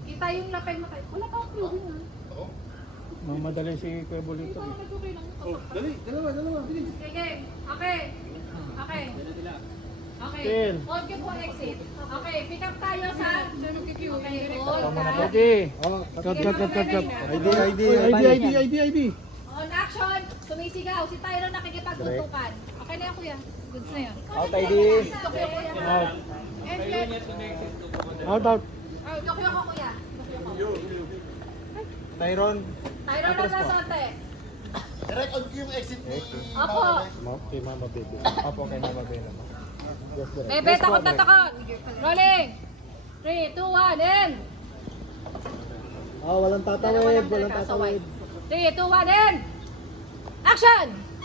Kita yung lapay mo tayo. Wala pa akong clue ha. Mamadali si Kuya Hindi Bolito. pa ako nag-okay lang. Oh, dali, dalawa, bilis. Okay. Okay. Okay. Okay. Ten. Hold queue po exit. Okay, pick up tayo sa... Okay, hold Tama na ka. pwede. Oh, Cut. ID. On action, sumisigaw. Si Tyron nakikipagtutukan. Okay na yan, kuya. Goods na yun. Out ID. Tokyo, kuya. Out. And yet. Out. Tokyo ko, kuya. Tyron. Tyron na nasote. Direct on yung exit ni... Opo. Kay Mama Baby. Opo, kay Mama Bea naman. Bebe, takot na takot. Rolling. 3, 2, 1, and. Walang Dalawa lang talaga, 3, 2, 1, and. Action!